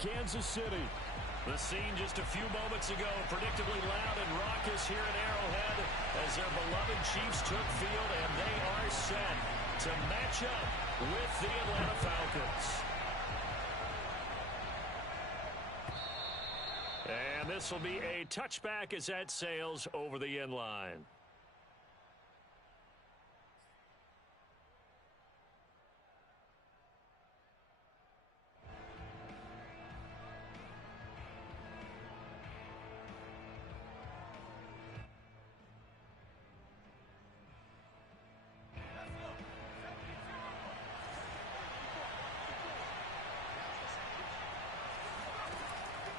Kansas City. The scene just a few moments ago, predictably loud and raucous here at Arrowhead as their beloved Chiefs took field, and they are set to match up with the Atlanta Falcons. And this will be a touchback as that sails over the end line.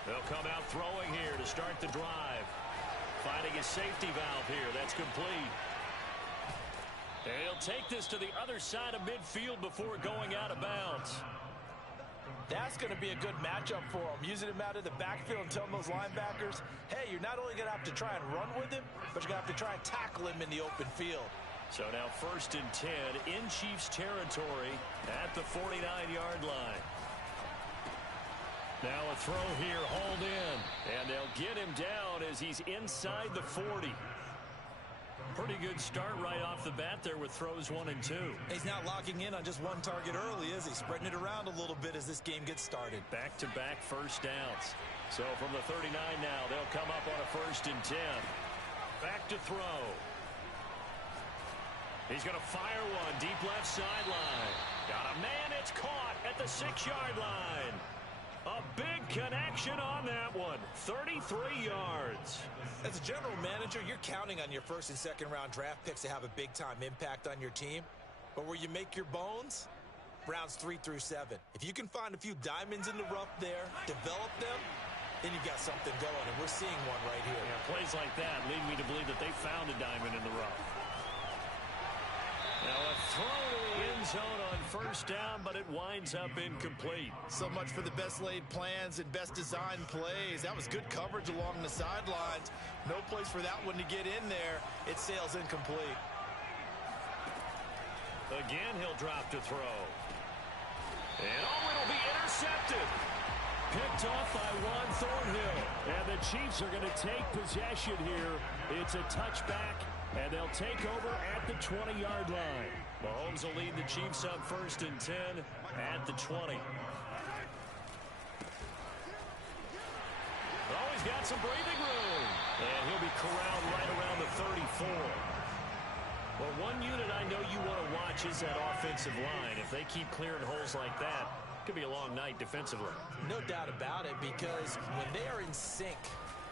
They'll come out throwing here to start the drive. Finding a safety valve here. That's complete. And he'll take this to the other side of midfield before going out of bounds. That's going to be a good matchup for him. Using him out of the backfield and telling those linebackers, hey, you're not only going to have to try and run with him, but you're going to have to try and tackle him in the open field. So now 1st and 10 in Chiefs territory at the 49-yard line. Now a throw here, hauled in, and they'll get him down as he's inside the 40. Pretty good start right off the bat there with throws 1 and 2. He's not locking in on just one target early, is he? Spreading it around a little bit as this game gets started. Back-to-back first downs. So from the 39 now, they'll come up on a 1st and 10. Back to throw. He's going to fire one deep left sideline. Got a man, it's caught at the 6-yard line. A big connection on that one. 33 yards. As a general manager, you're counting on your 1st and 2nd round draft picks to have a big-time impact on your team. But where you make your bones, rounds 3 through 7. If you can find a few diamonds in the rough there, develop them, then you've got something going, and we're seeing one right here. Yeah, plays like that lead me to believe that they found a diamond in the rough. Now a throw to the end zone on 1st down, but it winds up incomplete. So much for the best laid plans and best designed plays. That was good coverage along the sidelines. No place for that one to get in there. It sails incomplete. Again, he'll drop to throw. And it'll be intercepted. Picked off by Juan Thornhill. And the Chiefs are going to take possession here. It's a touchback. And they'll take over at the 20-yard line. Mahomes will lead the Chiefs up 1st and 10 at the 20. Oh, he's got some breathing room. And he'll be corralled right around the 34. Well, one unit I know you want to watch is that offensive line. If they keep clearing holes like that, it could be a long night defensively. No doubt about it, because when they are in sync,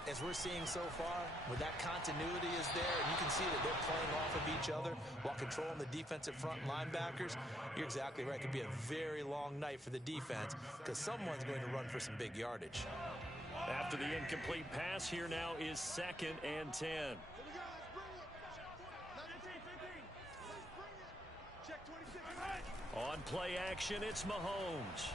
as we're seeing so far, where that continuity is there, and you can see that they're playing off of each other while controlling the defensive front linebackers, you're exactly right. It could be a very long night for the defense because someone's going to run for some big yardage. After the incomplete pass, here now is 2nd and 10. On play action, it's Mahomes.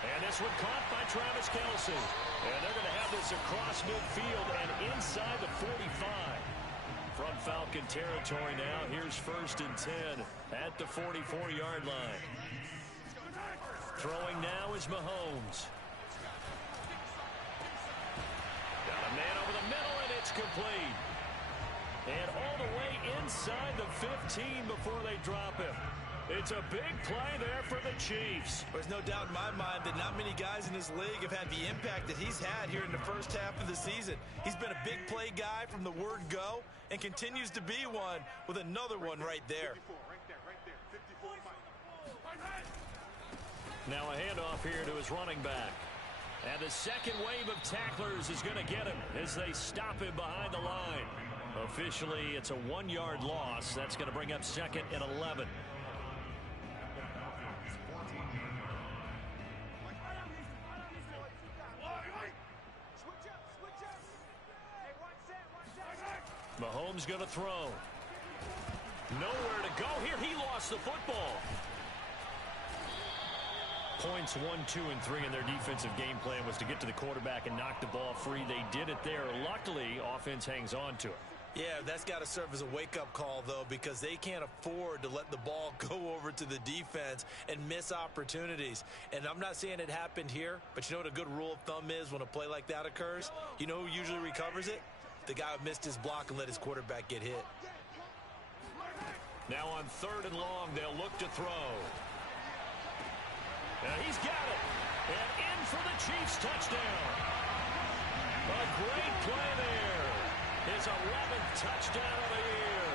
And this one caught by Travis Kelce. And they're going to have this across midfield and inside the 45. From Falcon territory now, here's 1st and 10 at the 44-yard line. Throwing now is Mahomes. Got a man over the middle, and it's complete. And all the way inside the 15 before they drop him. It's a big play there for the Chiefs. There's no doubt in my mind that not many guys in this league have had the impact that he's had here in the 1st half of the season. He's been a big play guy from the word go and continues to be one with another one right there. Now a handoff here to his running back. And the second wave of tacklers is going to get him as they stop him behind the line. Officially, it's a 1-yard loss. That's going to bring up 2nd and 11. Mahomes going to throw. Nowhere to go here. He lost the football. Points 1, 2, and 3 in their defensive game plan was to get to the quarterback and knock the ball free. They did it there. Luckily, offense hangs on to it. Yeah, that's got to serve as a wake-up call, though, because they can't afford to let the ball go over to the defense and miss opportunities. And I'm not saying it happened here, but you know what a good rule of thumb is when a play like that occurs? You know who usually recovers it? The guy who missed his block and let his quarterback get hit. Now on 3rd and long, they'll look to throw. He's got it. And in for the Chiefs touchdown. A great play there. His 11th touchdown of the year.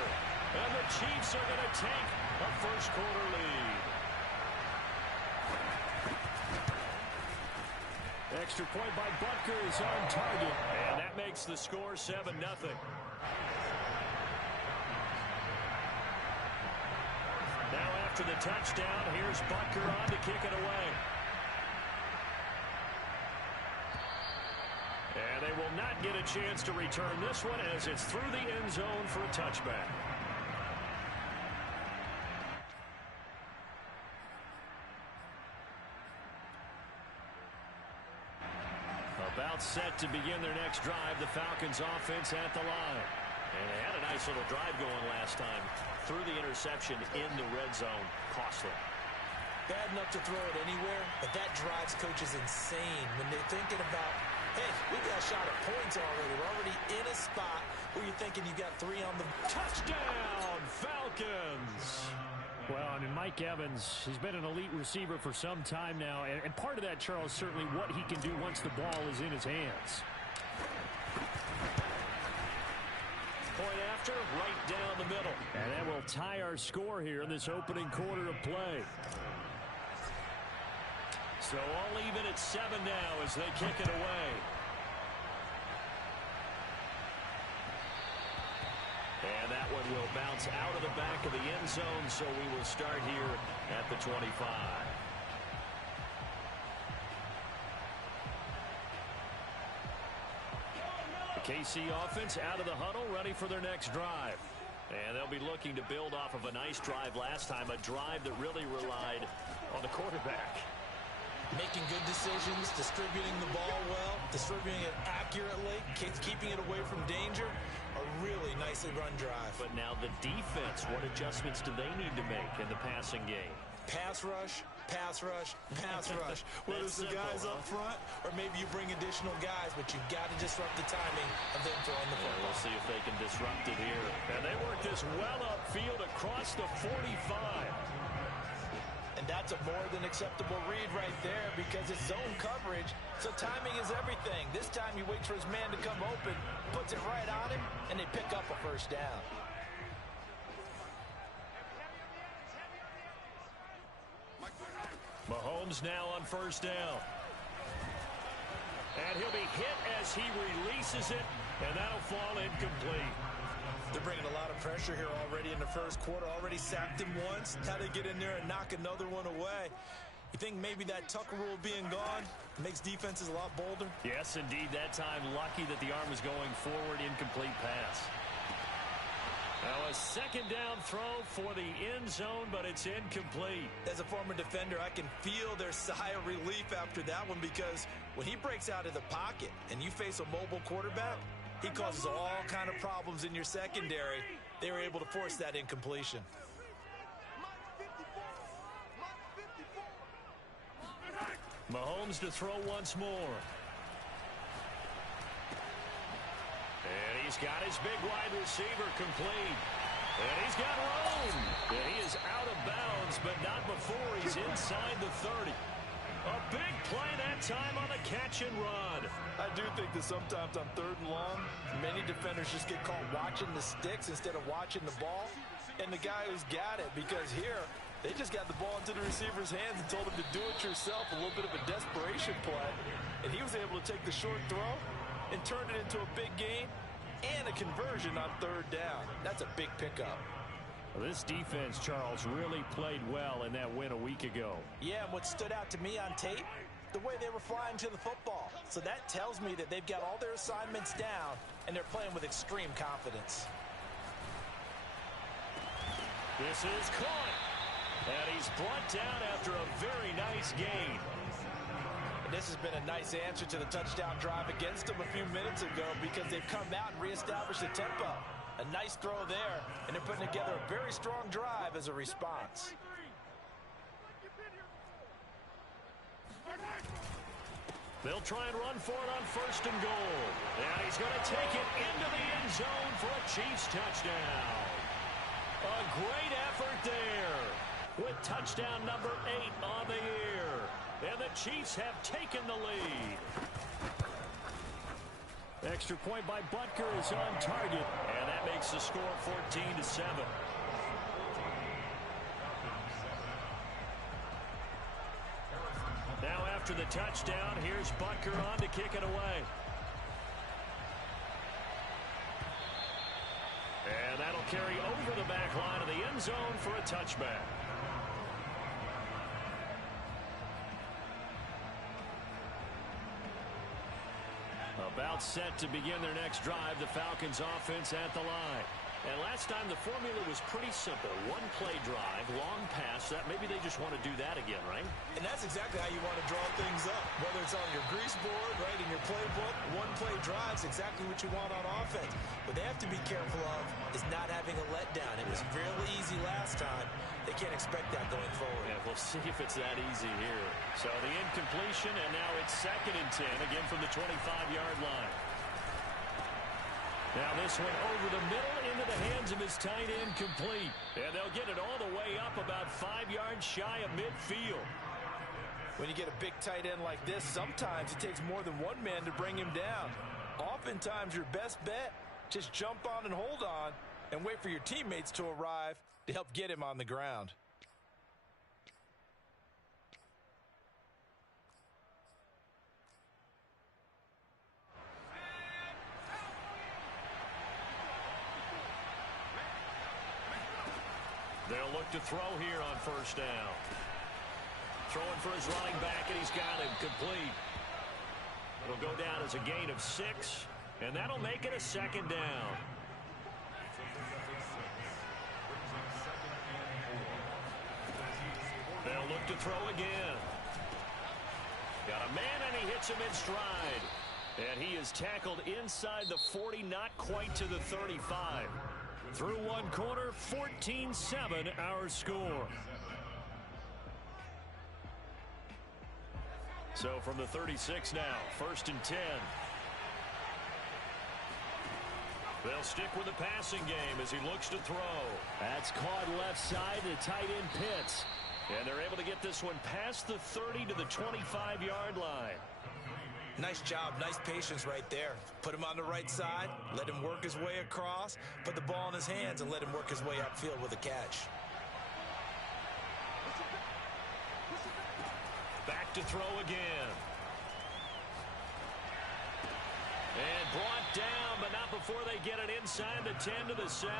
And the Chiefs are going to take a first-quarter lead. Extra point by Butker is on target. And that makes the score 7-0. Now after the touchdown, here's Butker on to kick it away. And they will not get a chance to return this one as it's through the end zone for a touchback. About set to begin their next drive, the Falcons offense at the line. And they had a nice little drive going last time. Through the interception in the red zone. Costly. Bad enough to throw it anywhere, but that drives coaches insane when they're thinking about, hey, we got a shot at points already. We're already in a spot where you're thinking you got 3 on the touchdown, Falcons. Well, I mean, Mike Evans, he's been an elite receiver for some time now, and part of that, Charles, certainly what he can do once the ball is in his hands. Point after, right down the middle. And that will tie our score here in this opening quarter of play. So all even at 7 now as they kick it away. And that one will bounce out of the back of the end zone, so we will start here at the 25. The KC offense out of the huddle, ready for their next drive. And they'll be looking to build off of a nice drive last time, a drive that really relied on the quarterback. Making good decisions, distributing the ball well, distributing it accurately, keeping it away from danger. A really nicely run drive. But now the defense, what adjustments do they need to make in the passing game? Pass rush, pass rush, pass rush. Whether it's the guys up front or maybe you bring additional guys, but you've got to disrupt the timing of them throwing the football. We'll see if they can disrupt it here. And they work this well upfield across the 45. And that's a more than acceptable read right there because it's zone coverage, so timing is everything. This time he waits for his man to come open, puts it right on him, and they pick up a first down. Mahomes now on first down. And he'll be hit as he releases it, and that'll fall incomplete. They're bringing a lot of pressure here already in the first quarter. Already sacked him once. How they get in there and knock another one away. You think maybe that Tucker rule being gone makes defenses a lot bolder? Yes, indeed. That time, lucky that the arm was going forward. Incomplete pass. Now a second down throw for the end zone, but it's incomplete. As a former defender, I can feel their sigh of relief after that one because when he breaks out of the pocket and you face a mobile quarterback, he causes all kind of problems in your secondary. They were able to force that incompletion. Mahomes to throw once more. And he's got his big wide receiver complete. And he's got room. And he is out of bounds, but not before he's inside the 30. A big play that time on the catch and run. I do think that sometimes on 3rd and long, many defenders just get caught watching the sticks instead of watching the ball. And the guy who's got it, because here, they just got the ball into the receiver's hands and told him to do it yourself, a little bit of a desperation play. And he was able to take the short throw and turn it into a big gain and a conversion on 3rd down. That's a big pickup. This defense, Charles, really played well in that win a week ago. Yeah, and what stood out to me on tape, the way they were flying to the football. So that tells me that they've got all their assignments down, and they're playing with extreme confidence. This is caught. And he's brought down after a very nice gain. And this has been a nice answer to the touchdown drive against them a few minutes ago because they've come out and reestablished the tempo. A nice throw there, and they're putting together a very strong drive as a response. They'll try and run for it on 1st and goal. And he's going to take it into the end zone for a Chiefs touchdown. A great effort there with touchdown number 8 on the year. And the Chiefs have taken the lead. Extra point by Butker is on target. And that makes the score 14-7. Now after the touchdown, here's Butker on to kick it away. And that'll carry over the back line of the end zone for a touchback. About set to begin their next drive, the Falcons offense at the line. And last time the formula was pretty simple. One play drive, long pass. That maybe they just want to do that again, right? And that's exactly how you want to draw things up. Whether it's on your grease board, right, in your playbook, one play drive is exactly what you want on offense. What they have to be careful of is not having a letdown. It was fairly easy last time. They can't expect that going forward. Yeah, we'll see if it's that easy here. So the incompletion, and now it's 2nd and 10, again from the 25-yard line. Now this one over the middle into the hands of his tight end, complete. And they'll get it all the way up about 5 yards shy of midfield. When you get a big tight end like this, sometimes it takes more than one man to bring him down. Oftentimes your best bet, just jump on and hold on and wait for your teammates to arrive to help get him on the ground. They'll look to throw here on 1st down. Throwing for his running back, and he's got him complete. It'll go down as a gain of 6, and that'll make it a 2nd down. They'll look to throw again. Got a man, and he hits him in stride. And he is tackled inside the 40, not quite to the 35. Through one quarter, 14-7 our score. So from the 36 now, 1st and 10. They'll stick with the passing game as he looks to throw. That's caught left side to tight end Pitts. And they're able to get this one past the 30 to the 25-yard line. Nice job, nice patience right there. Put him on the right side, let him work his way across, put the ball in his hands, and let him work his way upfield with a catch. Back to throw again. And brought down, but not before they get it inside the 10 to the 7.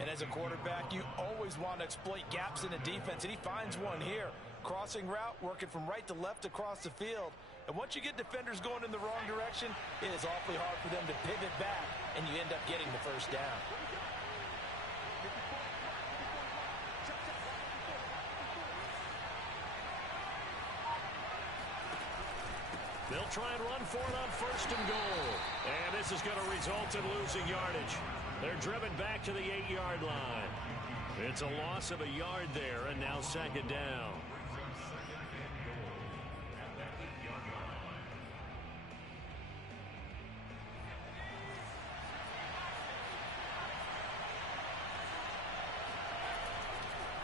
And as a quarterback, you always want to exploit gaps in the defense, and he finds one here. Crossing route, working from right to left across the field. And once you get defenders going in the wrong direction, it is awfully hard for them to pivot back, and you end up getting the 1st down. They'll try and run for it on 1st and goal. And this is going to result in losing yardage. They're driven back to the 8-yard line. It's a loss of a yard there, and now 2nd down.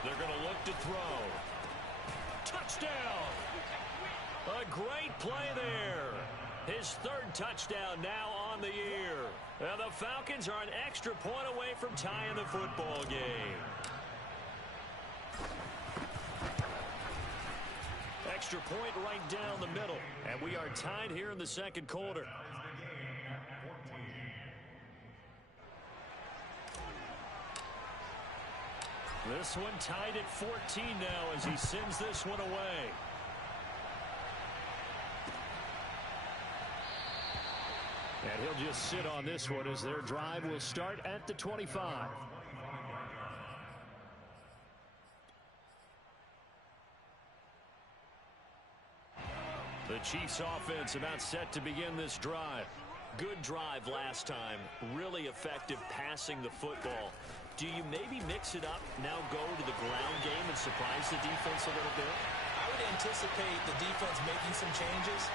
They're going to look to throw. Touchdown! A great play there. His 3rd touchdown now on the year. And the Falcons are an extra point away from tying the football game. Extra point right down the middle. And we are tied here in the 2nd quarter. This one tied at 14 now as he sends this one away. And he'll just sit on this one as their drive will start at the 25. The Chiefs offense about set to begin this drive. Good drive last time. Really effective passing the football. Do you maybe mix it up, now go to the ground game and surprise the defense a little bit? I would anticipate the defense making some changes,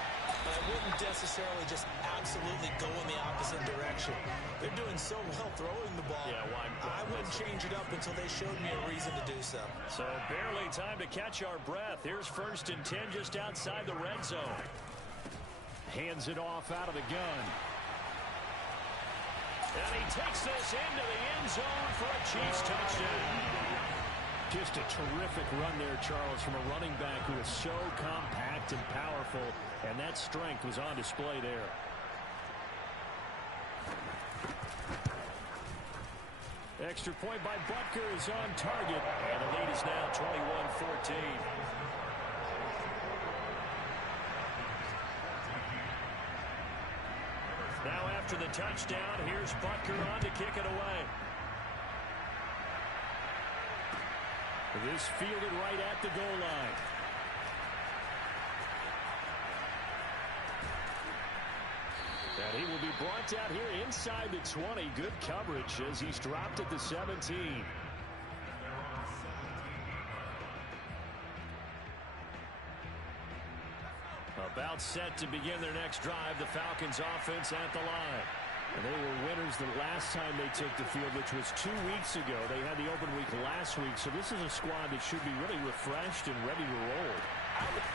but I wouldn't necessarily just absolutely go in the opposite direction. They're doing so well throwing the ball. Yeah, I wouldn't change it up until they showed me a reason to do so. So barely time to catch our breath. Here's 1st and 10 just outside the red zone. Hands it off out of the gun. And he takes this into the end zone for a Chiefs touchdown. Just a terrific run there, Charles, from a running back who is so compact and powerful, and that strength was on display there. Extra point by Butker is on target, and the lead is now 21-14. Now after the touchdown, here's Butker on to kick it away. This fielded right at the goal line. And he will be brought down here inside the 20. Good coverage as he's dropped at the 17. About set to begin their next drive. The Falcons offense at the line. And they were winners the last time they took the field, which was 2 weeks ago. They had the open week last week, so this is a squad that should be really refreshed and ready to roll.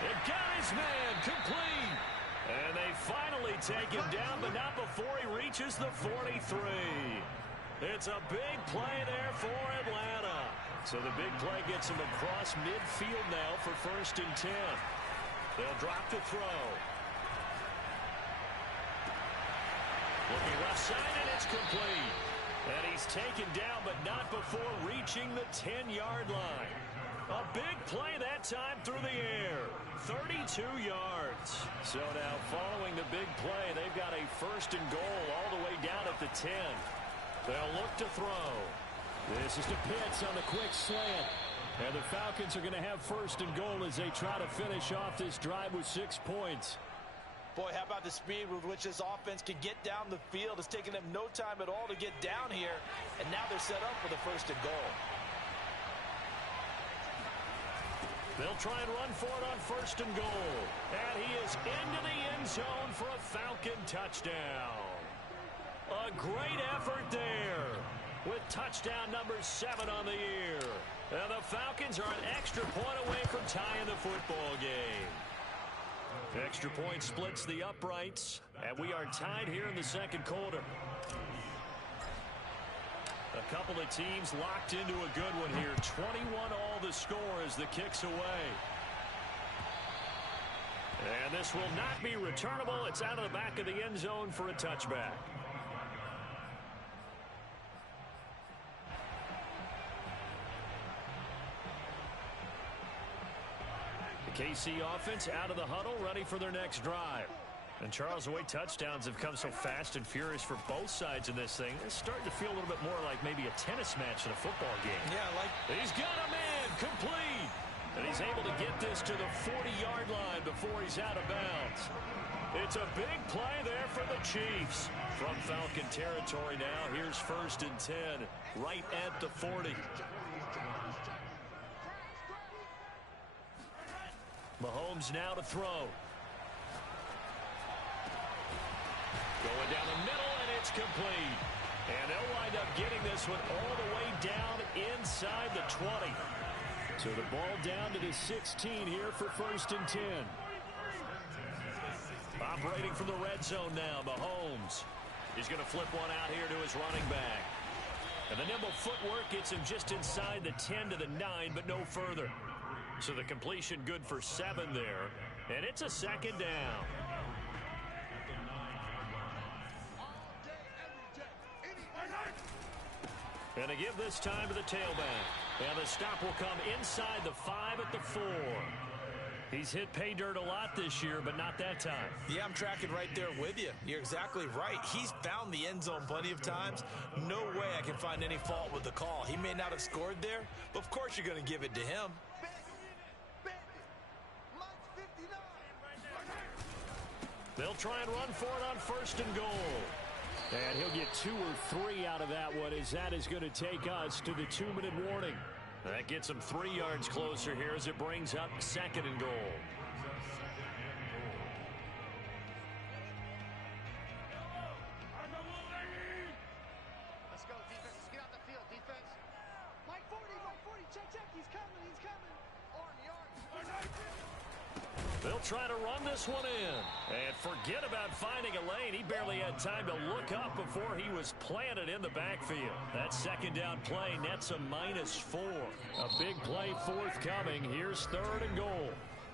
It got his man complete. And they finally take him down, but not before he reaches the 43. It's a big play there for Atlanta. So the big play gets him across midfield now for 1st and 10. They'll drop to throw. Looking left side, and it's complete. And he's taken down, but not before reaching the 10-yard line. A big play that time through the air. 32 yards. So now following the big play, they've got a 1st and goal all the way down at the 10. They'll look to throw. This is to Pitts on the quick slant. And the Falcons are going to have 1st and goal as they try to finish off this drive with 6 points. Boy, how about the speed with which this offense can get down the field? It's taken them no time at all to get down here. And now they're set up for the 1st and goal. They'll try and run for it on 1st and goal. And he is into the end zone for a Falcon touchdown. A great effort there with touchdown number 7 on the year. And the Falcons are an extra point away from tying the football game. Extra point splits the uprights, and we are tied here in the 2nd quarter. A couple of teams locked into a good one here. 21 all the score as the kick's away. And this will not be returnable. It's out of the back of the end zone for a touchback. The KC offense out of the huddle, ready for their next drive. And Charles, the way touchdowns have come so fast and furious for both sides in this thing, it's starting to feel a little bit more like maybe a tennis match in a football game. Yeah, like he's got a man complete. And he's able to get this to the 40-yard line before he's out of bounds. It's a big play there for the Chiefs. From Falcon territory now, here's 1st and 10, right at the 40. Mahomes now to throw. Going down the middle, and it's complete. And they'll wind up getting this one all the way down inside the 20. So the ball down to the 16 here for 1st and 10. Operating from the red zone now, Mahomes. He's going to flip one out here to his running back. And the nimble footwork gets him just inside the 10 to the 9, but no further. So the completion good for 7 there. And it's a 2nd down. And to give this time to the tailback. And the stop will come inside the 5 at the 4. He's hit pay dirt a lot this year, but not that time. Yeah, I'm tracking right there with you. You're exactly right. He's found the end zone plenty of times. No way I can find any fault with the call. He may not have scored there, but of course you're going to give it to him. They'll try and run for it on 1st and goal. And he'll get 2 or 3 out of that one, as that is going to take us to the 2-minute warning. That gets them 3 yards closer here as it brings up 2nd and goal. Let's go, defense. Let's get out the field, defense. Mike 40, check, he's coming. They'll try to run this one in. And forget about finding a lane. He barely had time to look up before he was planted in the backfield. That 2nd down play nets a -4. A big play forthcoming. Here's 3rd and goal.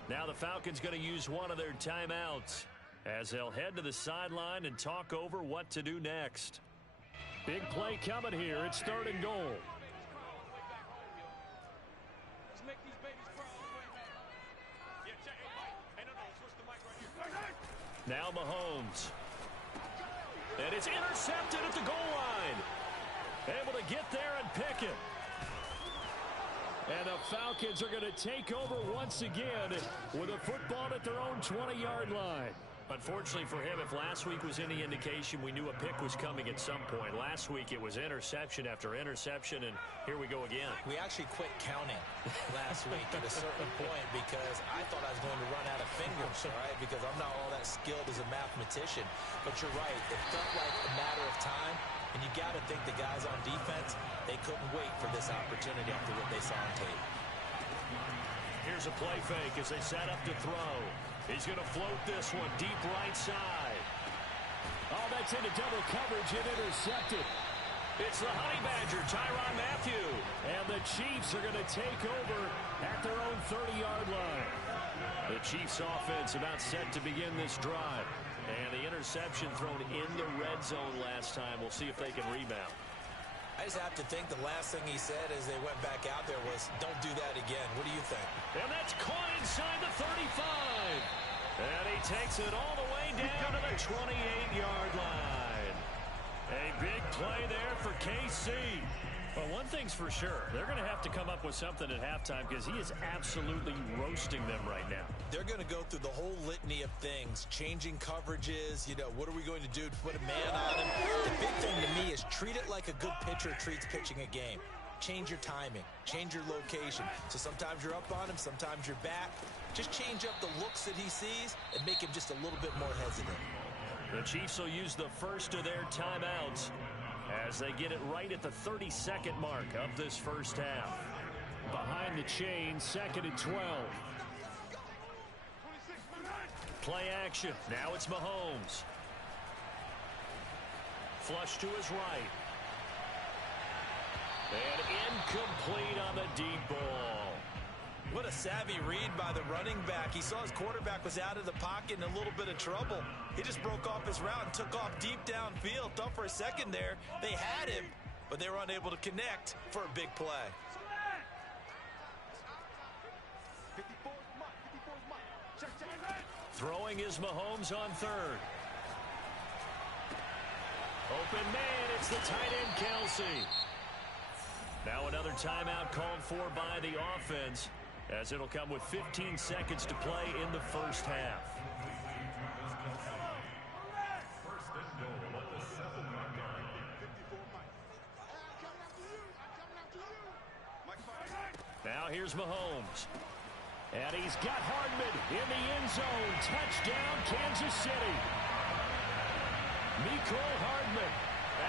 Now the Falcons going to use one of their timeouts as they'll head to the sideline and talk over what to do next. Big play coming here. It's 3rd and goal. Now Mahomes. And it's intercepted at the goal line. Able to get there and pick it. And the Falcons are going to take over once again with a football at their own 20-yard line. Unfortunately for him, if last week was any indication, we knew a pick was coming at some point. Last week it was interception after interception, and here we go again. We actually quit counting last week at a certain point because I thought I was going to run out of fingers, all right, because I'm not all that skilled as a mathematician. But you're right, it felt like a matter of time, and you got to think the guys on defense, they couldn't wait for this opportunity after what they saw on tape. Here's a play fake as they set up to throw. He's going to float this one deep right side. Oh, that's into double coverage and intercepted. It's the Honey Badger, Tyrann Mathieu. And the Chiefs are going to take over at their own 30-yard line. The Chiefs offense about set to begin this drive. And the interception thrown in the red zone last time. We'll see if they can rebound. I just have to think the last thing he said as they went back out there was, don't do that again. What do you think? And that's caught inside the 35. And he takes it all the way down to the 28-yard line. A big play there for KC. Well, one thing's for sure. They're going to have to come up with something at halftime because he is absolutely roasting them right now. They're going to go through the whole litany of things, changing coverages, what are we going to do to put a man on him? The big thing to me is treat it like a good pitcher treats pitching a game. Change your timing, change your location. So sometimes you're up on him, sometimes you're back. Just change up the looks that he sees and make him just a little bit more hesitant. The Chiefs will use the first of their timeouts as they get it right at the 32nd mark of this first half. Behind the chain, 2nd and 12. Play action. Now it's Mahomes. Flush to his right. And incomplete on the deep ball. What a savvy read by the running back. He saw his quarterback was out of the pocket in a little bit of trouble. He just broke off his route and took off deep downfield. Thought for a second there they had him, but they were unable to connect for a big play. Throwing is Mahomes on 3rd. Open man, it's the tight end Kelsey. Now another timeout called for by the offense, as it'll come with 15 seconds to play in the first half. Now here's Mahomes. And he's got Hardman in the end zone. Touchdown, Kansas City. Mecole Hardman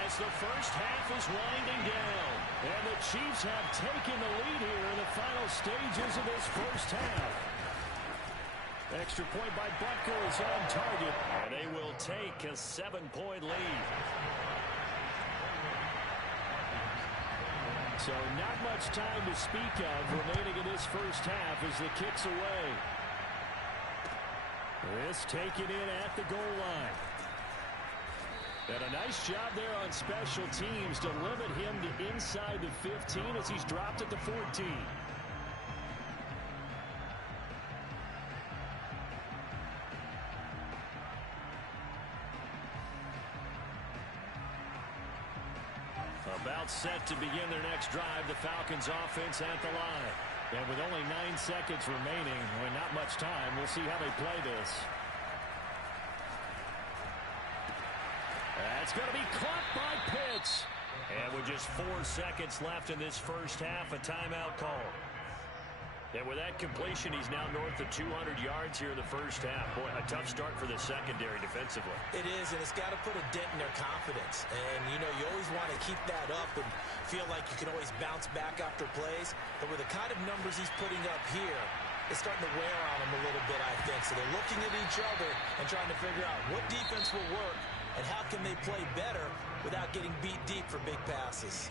as the first half is winding down. And the Chiefs have taken the lead here in the final stages of this first half. Extra point by Butker is on target. And they will take a 7-point lead. So not much time to speak of remaining in this first half as the kick's away. This taken in at the goal line. And a nice job there on special teams to limit him to inside the 15 as he's dropped at the 14. About set to begin their next drive, the Falcons offense at the line. And with only 9 seconds remaining and not much time, we'll see how they play this. That's going to be caught by Pitts. And with just 4 seconds left in this first half, a timeout call. And with that completion, he's now north of 200 yards here in the first half. Boy, a tough start for the secondary defensively. It is, and it's got to put a dent in their confidence. And, you know, you always want to keep that up and feel like you can always bounce back after plays. But with the kind of numbers he's putting up here, it's starting to wear on them a little bit, I think. So they're looking at each other and trying to figure out what defense will work and how can they play better without getting beat deep for big passes.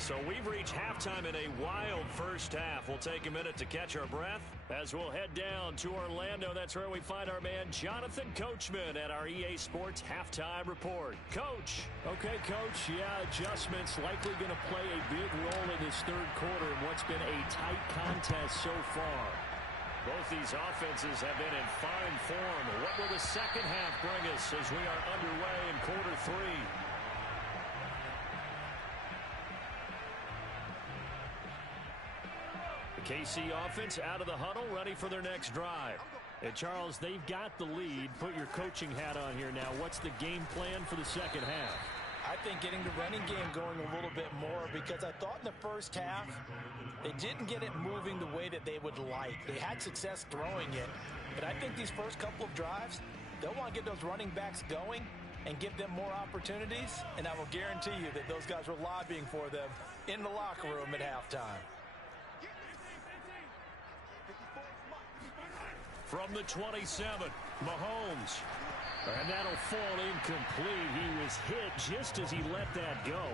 So we've reached halftime in a wild first half. We'll take a minute to catch our breath as we'll head down to Orlando. That's where we find our man Jonathan Coachman at our EA Sports Halftime Report. Coach. Okay, Coach. Yeah, adjustments likely going to play a big role in this third quarter in what's been a tight contest so far. Both these offenses have been in fine form. What will the second half bring us as we are underway in quarter three? The KC offense out of the huddle, ready for their next drive. And Charles, they've got the lead. Put your coaching hat on here now. What's the game plan for the second half? I think getting the running game going a little bit more, because I thought in the first half they didn't get it moving the way that they would like. They had success throwing it, but I think these first couple of drives, they'll want to get those running backs going and give them more opportunities, and I will guarantee you that those guys were lobbying for them in the locker room at halftime. From the 27, Mahomes. And that'll fall incomplete. He was hit just as he let that go.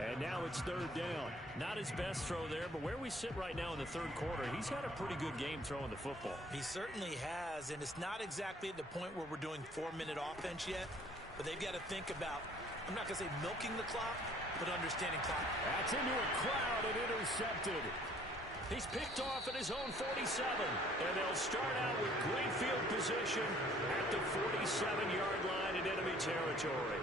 And now it's third down. Not his best throw there, but where we sit right now in the third quarter, he's had a pretty good game throwing the football. He certainly has, and it's not exactly at the point where we're doing 4-minute offense yet, but they've got to think about, I'm not going to say milking the clock, but understanding clock. That's into a crowd and intercepted. He's picked off at his own 47, and they'll start out with great field position at the 47-yard line in enemy territory.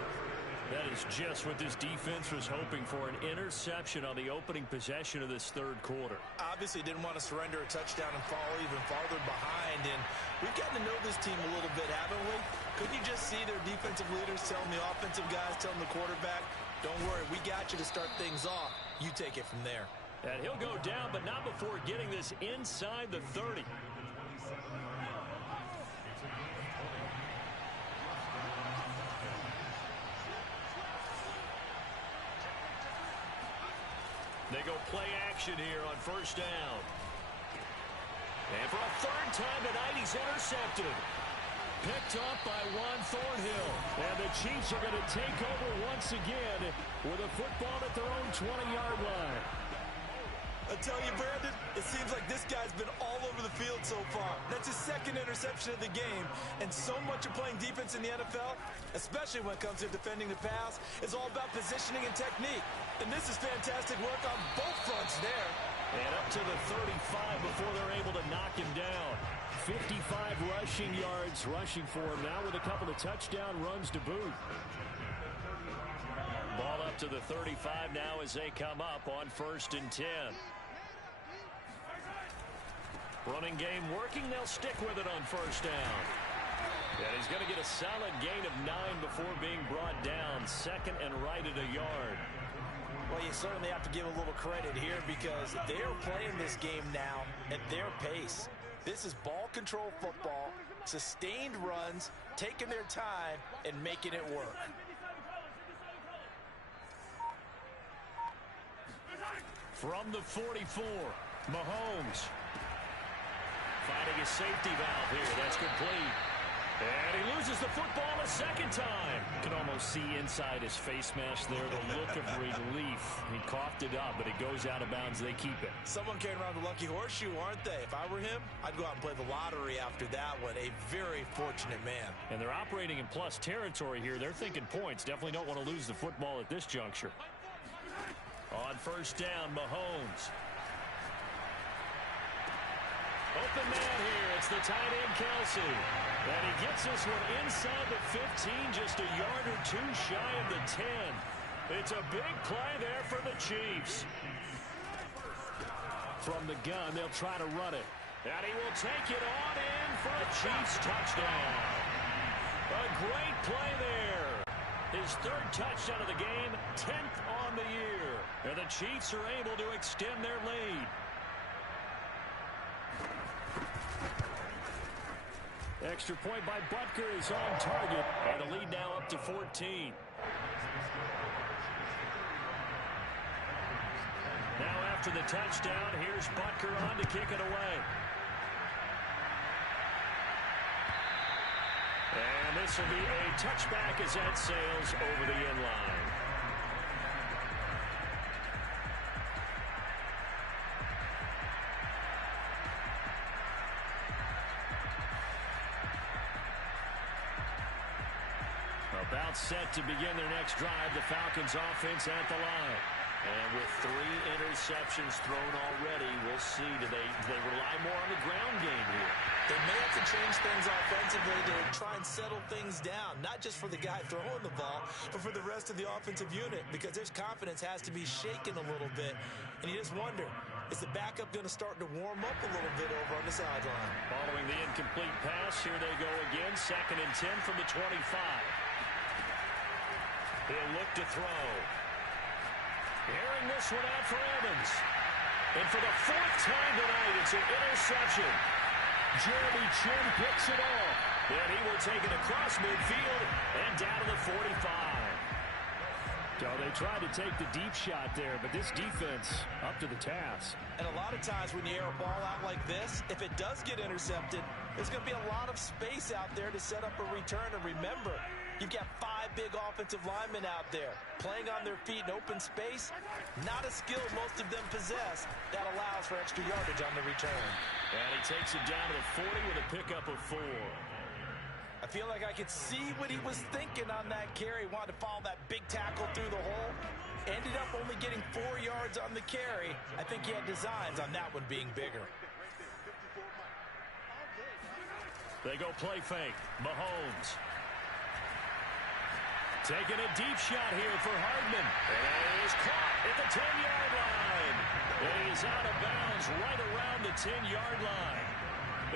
That is just what this defense was hoping for, an interception on the opening possession of this third quarter. Obviously didn't want to surrender a touchdown and fall even farther behind, and we've gotten to know this team a little bit, haven't we? Could you just see their defensive leaders telling the offensive guys, telling the quarterback, don't worry, we got you to start things off. You take it from there. And he'll go down, but not before getting this inside the 30. They go play action here on first down. And for a third time tonight, he's intercepted. Picked off by Juan Thornhill. And the Chiefs are going to take over once again with a football at their own 20-yard line. I tell you, Brandon, it seems like this guy's been all over the field so far. That's his second interception of the game. And so much of playing defense in the NFL, especially when it comes to defending the pass, is all about positioning and technique. And this is fantastic work on both fronts there. And up to the 35 before they're able to knock him down. 55 rushing yards rushing for him now with a couple of touchdown runs to boot. Ball up to the 35 now as they come up on 1st and 10. Running game working. They'll stick with it on first down. And he's going to get a solid gain of 9 before being brought down. Second and right at a yard. Well, you certainly have to give a little credit here because they're playing this game now at their pace. This is ball control football, sustained runs, taking their time, and making it work. From the 44, Mahomes. Finding a safety valve here. That's complete. And he loses the football a second time. You can almost see inside his face mask there the look of relief. He coughed it up, but it goes out of bounds. They keep it. Someone carrying around the lucky horseshoe, aren't they? If I were him, I'd go out and play the lottery after that one. A very fortunate man. And they're operating in plus territory here. They're thinking points. Definitely don't want to lose the football at this juncture. On first down, Mahomes. Open man here. It's the tight end, Kelsey. And he gets this one inside the 15, just a yard or two shy of the 10. It's a big play there for the Chiefs. From the gun, they'll try to run it. And he will take it on in for a Chiefs touchdown. A great play there. his third touchdown of the game, 10th on the year. And the Chiefs are able to extend their lead. Extra point by Butker is on target, and the lead now up to 14. Now after the touchdown, here's Butker on to kick it away. And this will be a touchback as that sails over the end line. About set to begin their next drive, the Falcons offense at the line. And with 3 interceptions thrown already, we'll see. Do they rely more on the ground game here? They may have to change things offensively to try and settle things down, not just for the guy throwing the ball, but for the rest of the offensive unit, because their confidence has to be shaken a little bit. And you just wonder, is the backup going to start to warm up a little bit over on the sideline? Following the incomplete pass, here they go again. 2nd and 10 from the 25. He'll look to throw. Airing this one out for Evans. And for the 4th time tonight, it's an interception. Jeremy Chinn picks it off. And he will take it across midfield and down to the 45. So they tried to take the deep shot there, but this defense up to the task. And a lot of times when you air a ball out like this, if it does get intercepted, there's going to be a lot of space out there to set up a return. And remember, you've got 5 big offensive linemen out there playing on their feet in open space. Not a skill most of them possess that allows for extra yardage on the return. And he takes it down to the 40 with a pickup of 4. I feel like I could see what he was thinking on that carry. Wanted to follow that big tackle through the hole. Ended up only getting 4 yards on the carry. I think he had designs on that one being bigger. They go play fake. Mahomes. Taking a deep shot here for Hardman. And it is caught at the 10-yard line. And he's out of bounds right around the 10-yard line.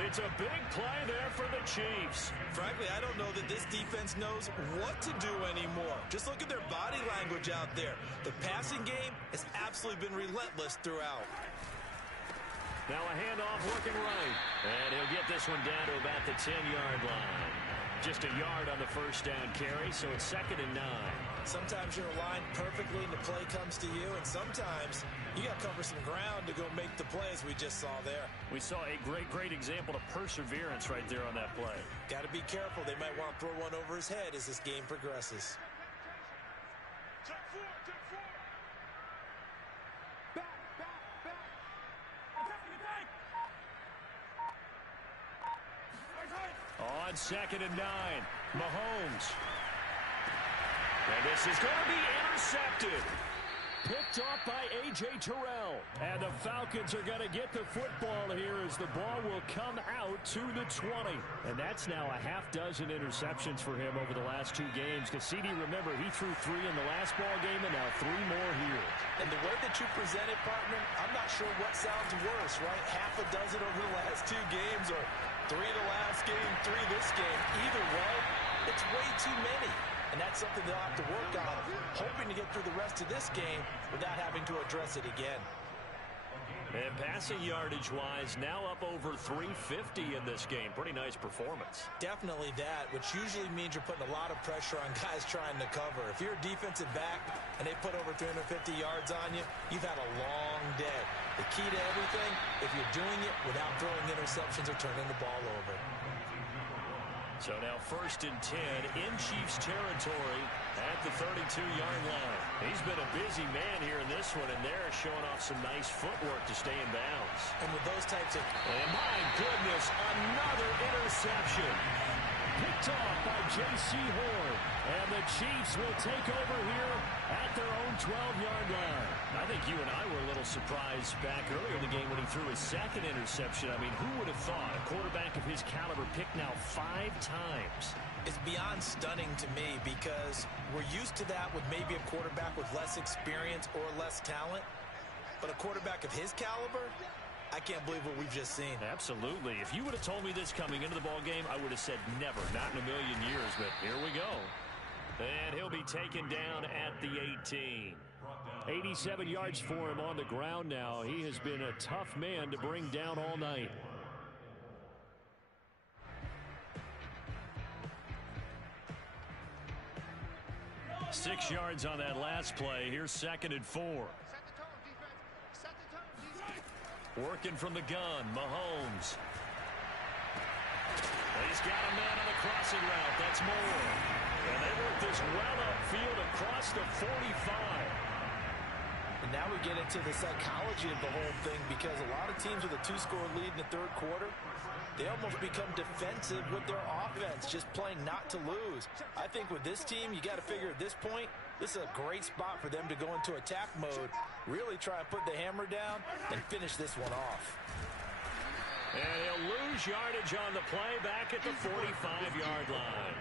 It's a big play there for the Chiefs. Frankly, I don't know that this defense knows what to do anymore. Just look at their body language out there. The passing game has absolutely been relentless throughout. Now a handoff working right. And he'll get this one down to about the 10-yard line. Just a yard on the first down carry, so it's 2nd and 9. Sometimes you're aligned perfectly and the play comes to you, and sometimes you got to cover some ground to go make the play, as we just saw there. We saw a great example of perseverance right there on that play. Got to be careful. They might want to throw one over his head as this game progresses. On 2nd and 9, Mahomes. And this is going to be intercepted. Picked off by A.J. Terrell. And the Falcons are going to get the football here as the ball will come out to the 20. And that's now a half dozen interceptions for him over the last 2 games. Because CD, remember, he threw 3 in the last ball game and now 3 more here. And the way that you present it, partner, I'm not sure what sounds worse, right? Half a dozen over the last 2 games or 3 the last game, 3 this game. Either way, it's way too many. And that's something they'll have to work on, hoping to get through the rest of this game without having to address it again. And passing yardage-wise, now up over 350 in this game. Pretty nice performance. Definitely that, which usually means you're putting a lot of pressure on guys trying to cover. If you're a defensive back and they put over 350 yards on you, you've had a long day. The key to everything, if you're doing it without throwing interceptions or turning the ball over. So now 1st and 10 in Chiefs territory at the 32-yard line. He's been a busy man here in this one, and they're showing off some nice footwork to stay in bounds. And with those types of... And my goodness, another interception. Picked off by J.C. Horn. And the Chiefs will take over here at their own 12-yard line. I think you and I were a little surprised back earlier in the game when he threw his 2nd interception. I mean, who would have thought a quarterback of his caliber picked now 5 times? It's beyond stunning to me because we're used to that with maybe a quarterback with less experience or less talent. But a quarterback of his caliber, I can't believe what we've just seen. Absolutely. If you would have told me this coming into the ball game, I would have said never, not in a million years. But here we go. And he'll be taken down at the 18. 87 yards for him on the ground now. He has been a tough man to bring down all night. Six yards on that last play. Here's 2nd and 4. Set the tone, defense. Set the tone, defense. Working from the gun, Mahomes. He's got a man on the crossing route. That's Moore. And they work this well upfield across the 45. And now we get into the psychology of the whole thing, because a lot of teams with a 2-score lead in the third quarter, they almost become defensive with their offense, just playing not to lose. I think with this team, you got to figure at this point, this is a great spot for them to go into attack mode, really try and put the hammer down and finish this one off. And he'll lose yardage on the play back at the 45-yard line.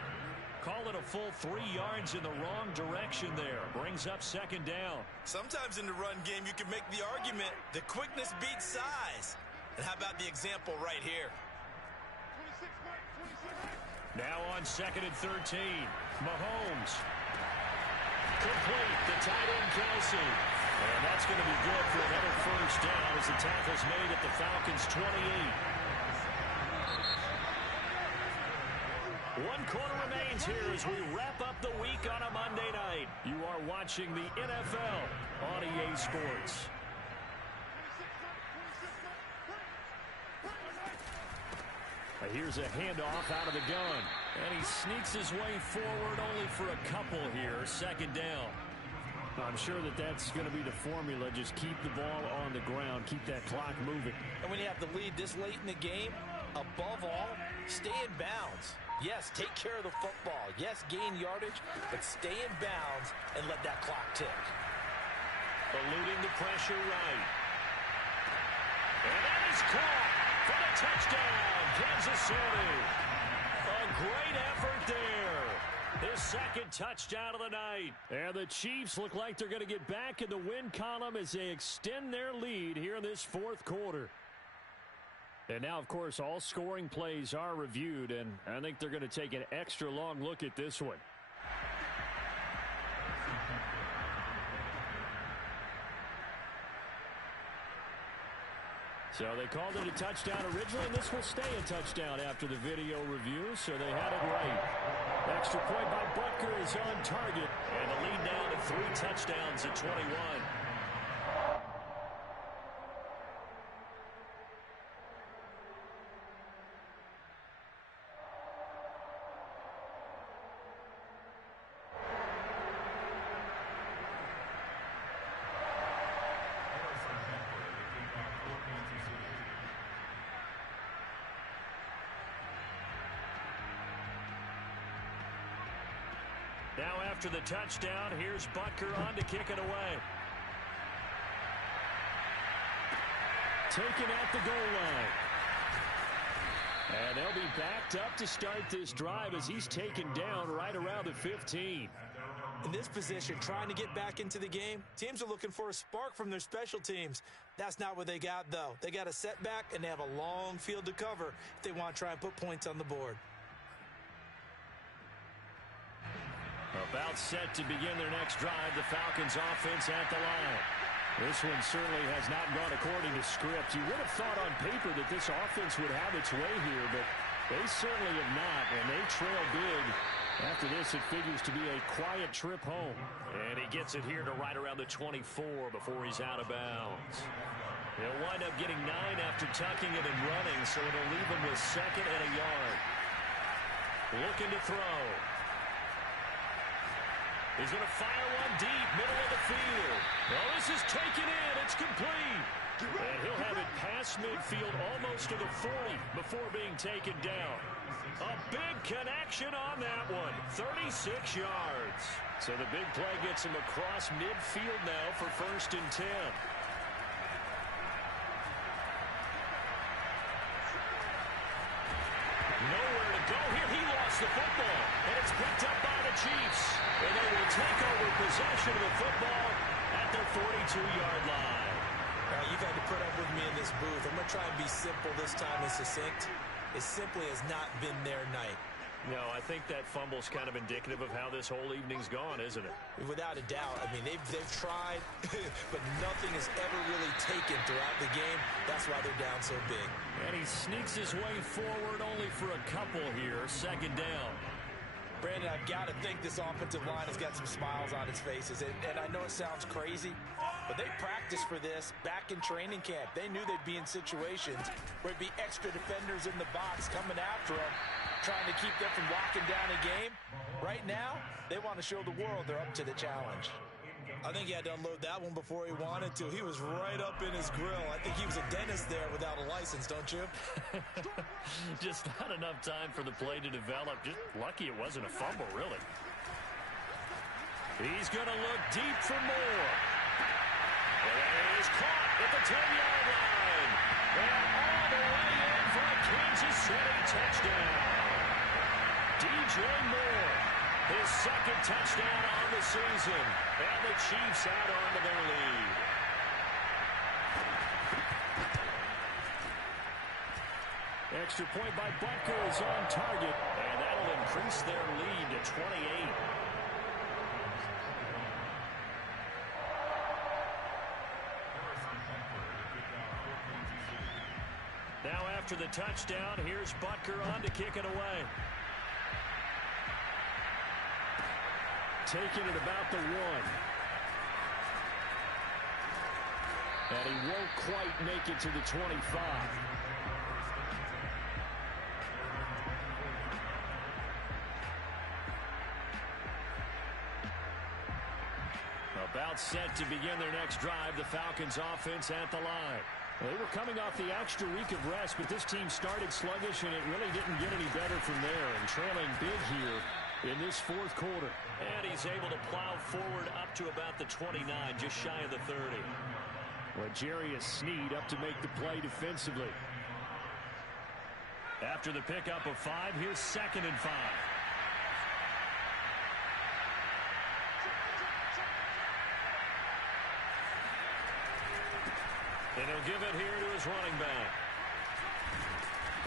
Call it a full 3 yards in the wrong direction there. Brings up 2nd down. Sometimes in the run game, you can make the argument that quickness beats size. And how about the example right here? 26, Now on 2nd and 13. Mahomes. Complete. The tight end, Kelsey. And that's going to be good for another first down as the tackle's made at the Falcons' 28. 1 quarter remains here as we wrap up the week on a Monday night. You are watching the NFL on EA Sports. Here's a handoff out of the gun. And he sneaks his way forward only for a couple here. 2nd down. I'm sure that that's going to be the formula. Just keep the ball on the ground. Keep that clock moving. And when you have the lead this late in the game, above all, stay in bounds. Yes, take care of the football. Yes, gain yardage, but stay in bounds and let that clock tick. Eluding the pressure right. And that is caught for the touchdown, Kansas City. A great effort there. His 2nd touchdown of the night. And the Chiefs look like they're going to get back in the win column as they extend their lead here in this 4th quarter. And now, of course, all scoring plays are reviewed, and I think they're going to take an extra long look at this one. So they called it a touchdown originally, and this will stay a touchdown after the video review, so they had it right. Extra point by Butker is on target, and the lead down to 3 touchdowns at 21. Now after the touchdown, here's Butker on to kick it away. Taken at the goal line. And they'll be backed up to start this drive as he's taken down right around the 15. In this position, trying to get back into the game, teams are looking for a spark from their special teams. That's not what they got, though. They got a setback, and they have a long field to cover if they want to try and put points on the board. About set to begin their next drive, the Falcons offense at the line. This one certainly has not gone according to script. You would have thought on paper that this offense would have its way here, but they certainly have not, and they trail big. After this, it figures to be a quiet trip home. And he gets it here to right around the 24 before he's out of bounds. He'll wind up getting 9 after tucking it and running, so it'll leave him with 2nd and a yard. Looking to throw. He's going to fire one deep, middle of the field. Oh, this is taken in. It's complete. And he'll have it past midfield almost to the 40 before being taken down. A big connection on that one. 36 yards. So the big play gets him across midfield now for 1st and 10. Nowhere to go here. He lost the football. And it's picked up by the Chiefs. And they will take over possession of the football at their 42-yard line. You've had to put up with me in this booth. I'm going to try and be simple this time and succinct. It simply has not been their night. No, I think that fumble's kind of indicative of how this whole evening's gone, isn't it? Without a doubt. I mean, they've tried, but nothing has ever really taken throughout the game. That's why they're down so big. And he sneaks his way forward only for a couple here. Second down. Brandon, I've got to think this offensive line has got some smiles on its faces. And I know it sounds crazy, but they practiced for this back in training camp. They knew they'd be in situations where it'd be extra defenders in the box coming after them, trying to keep them from locking down a game. Right now, they want to show the world they're up to the challenge. I think he had to unload that one before he wanted to. He was right up in his grill. I think he was a dentist there without a license, don't you? Just not enough time for the play to develop. Just lucky it wasn't a fumble, really. He's going to look deep for more. And he's caught at the 10-yard line. And all the way in for a Kansas City touchdown. DJ Moore, his second touchdown on the season. And the Chiefs add on to their lead. Extra point by Butker is on target. And that'll increase their lead to 28. Now after the touchdown, here's Butker on to kick it away. Taking it about the 1. And he won't quite make it to the 25. About set to begin their next drive, the Falcons offense at the line. They were coming off the extra week of rest, but this team started sluggish, and it really didn't get any better from there. And trailing big here in this fourth quarter. And he's able to plow forward up to about the 29, just shy of the 30. L'Jarius Sneed up to make the play defensively. After the pickup of 5, here's 2nd and 5. And he'll give it here to his running back.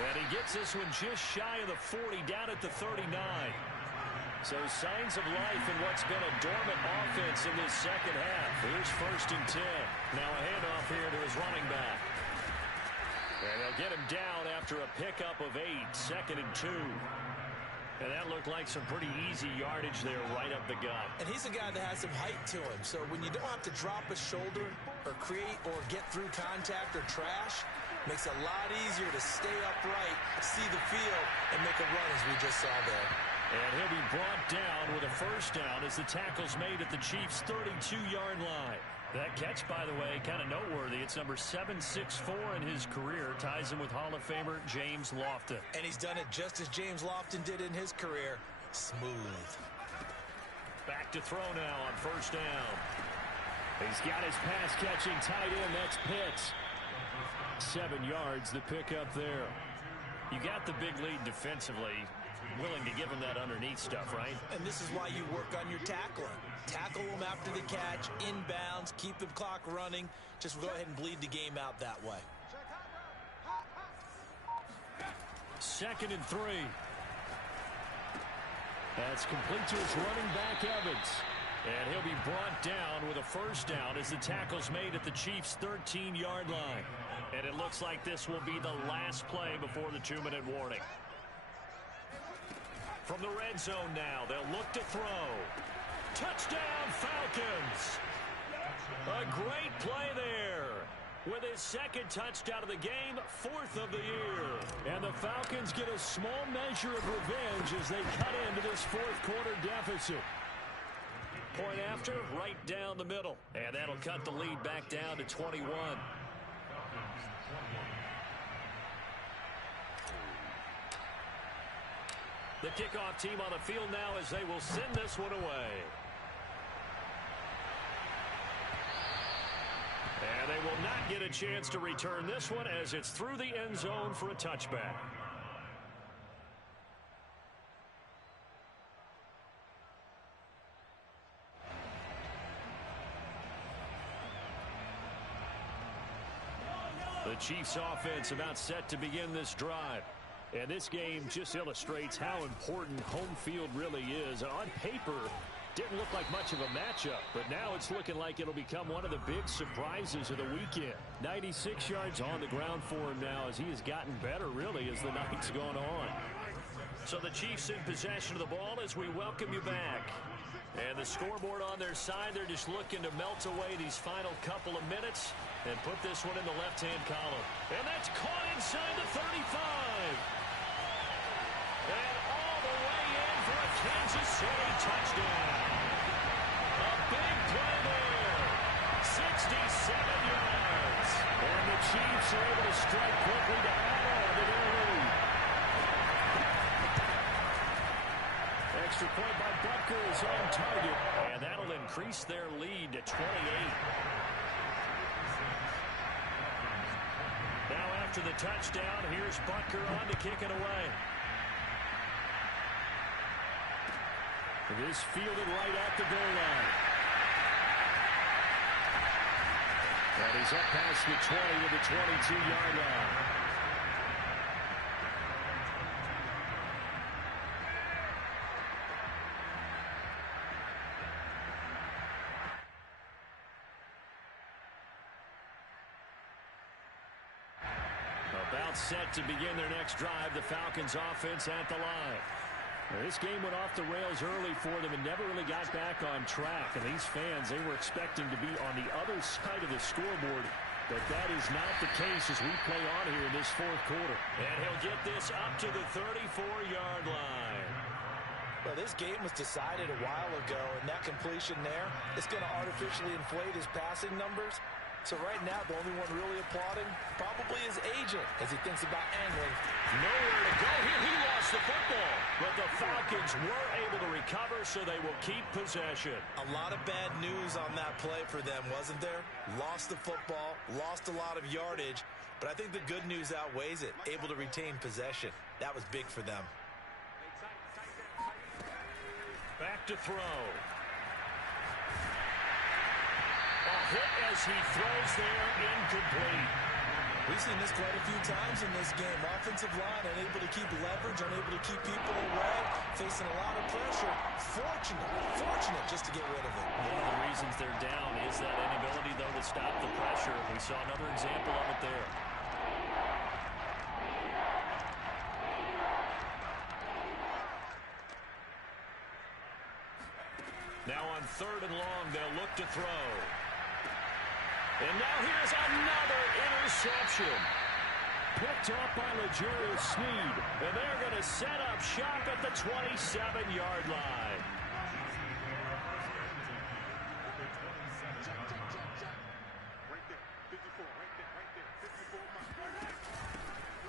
And he gets this one just shy of the 40, down at the 39. So signs of life in what's been a dormant offense in this second half. Here's 1st and 10. Now a handoff here to his running back. And they'll get him down after a pickup of 8, 2nd and 2. And that looked like some pretty easy yardage there right up the gut. And he's a guy that has some height to him. So when you don't have to drop a shoulder or create or get through contact or trash, makes it a lot easier to stay upright, see the field, and make a run as we just saw there. And he'll be brought down with a 1st down as the tackle's made at the Chiefs' 32-yard line. That catch, by the way, kind of noteworthy. It's number 764 in his career. Ties him with Hall of Famer James Lofton. And he's done it just as James Lofton did in his career. Smooth. Back to throw now on 1st down. He's got his pass-catching tight end. That's Pitts. 7 yards, the pickup there. You got the big lead defensively. Willing to give him that underneath stuff, right? And this is why you work on your tackling. Tackle them after the catch, inbounds, keep the clock running. Just go ahead and bleed the game out that way. 2nd and 3. That's complete to his running back, Evans. And he'll be brought down with a 1st down as the tackle's made at the Chiefs' 13-yard line. And it looks like this will be the last play before the 2-minute warning. From the red zone now, they'll look to throw. Touchdown, Falcons! A great play there. With his 2nd touchdown of the game, 4th of the year. And the Falcons get a small measure of revenge as they cut into this 4th quarter deficit. Point after, right down the middle. And that'll cut the lead back down to 21. The kickoff team on the field now as they will send this one away. And they will not get a chance to return this one as it's through the end zone for a touchback. The Chiefs offense about set to begin this drive. And this game just illustrates how important home field really is. On paper, didn't look like much of a matchup, but now it's looking like it'll become one of the big surprises of the weekend. 96 yards on the ground for him now as he has gotten better, really, as the night's gone on. So the Chiefs in possession of the ball as we welcome you back. And the scoreboard on their side, they're just looking to melt away these final couple of minutes and put this one in the left-hand column. And that's caught inside the 35. And all the way in for a Kansas City touchdown. A big play there. 67 yards. And the Chiefs are able to strike quickly to add on to their lead. Extra point by Butker is on target. And that'll increase their lead to 28. Now after the touchdown, here's Butker on to kick it away. It is fielded right at the goal line. And he's up past the 20 to the 22-yard line. About set to begin their next drive, the Falcons offense at the line. Now, this game went off the rails early for them and never really got back on track. And these fans, they were expecting to be on the other side of the scoreboard. But that is not the case as we play on here in this fourth quarter. And he'll get this up to the 34-yard line. Well, this game was decided a while ago, and that completion there is going to artificially inflate his passing numbers. So right now, the only one really applauding probably his agent as he thinks about angling. Nowhere to go here. He lost the football. But the Falcons were able to recover, so they will keep possession. A lot of bad news on that play for them, wasn't there? Lost the football, lost a lot of yardage. But I think the good news outweighs it. Able to retain possession. That was big for them. Back to throw. Hit as he throws there, incomplete. We've seen this quite a few times in this game. Offensive line unable to keep leverage, unable to keep people away, facing a lot of pressure. Fortunate just to get rid of it. One of the reasons they're down is that inability, though, to stop the pressure. We saw another example of it there. Now on 3rd and long, they'll look to throw. And now here's another interception. Picked off by L'Jarius Sneed. And they're going to set up shop at the 27-yard line.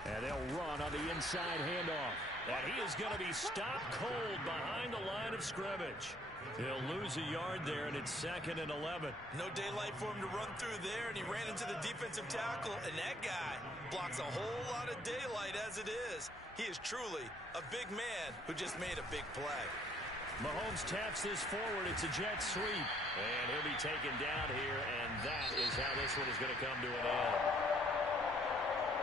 And they'll run on the inside handoff. And he is going to be stopped cold behind the line of scrimmage. He'll lose a yard there, and it's 2nd and 11. No daylight for him to run through there, and he ran into the defensive tackle, and that guy blocks a whole lot of daylight as it is. He is truly a big man who just made a big play. Mahomes taps this forward. It's a jet sweep, and he'll be taken down here, and that is how this one is going to come to an end.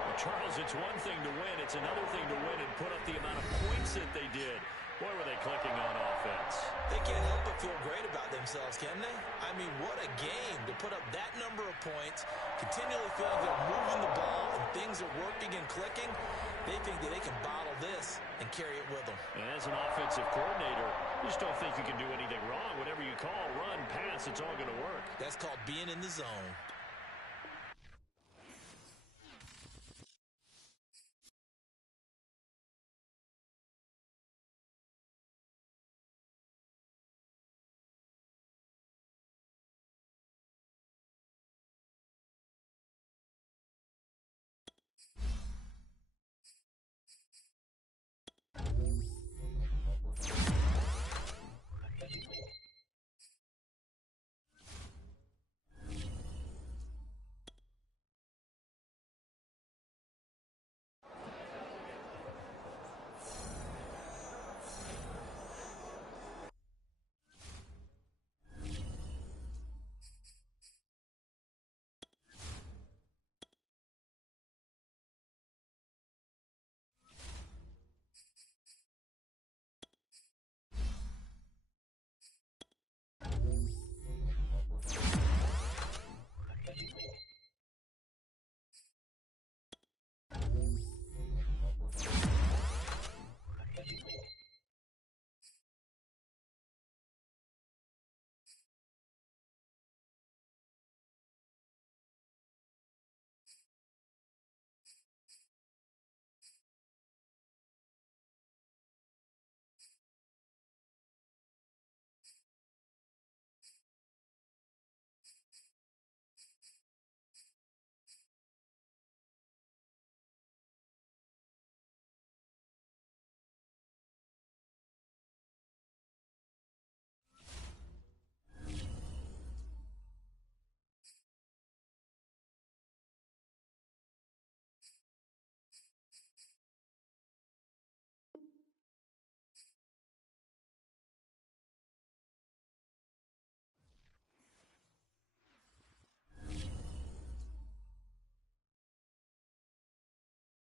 Well, Charles, it's one thing to win. It's another thing to win and put up the amount of points that they did. Boy, were they clicking on offense. They can't help but feel great about themselves, can they? I mean, what a game to put up that number of points, continually feeling they're moving the ball and things are working and clicking. They think that they can bottle this and carry it with them. And as an offensive coordinator, you just don't think you can do anything wrong. Whatever you call, run, pass, it's all going to work. That's called being in the zone.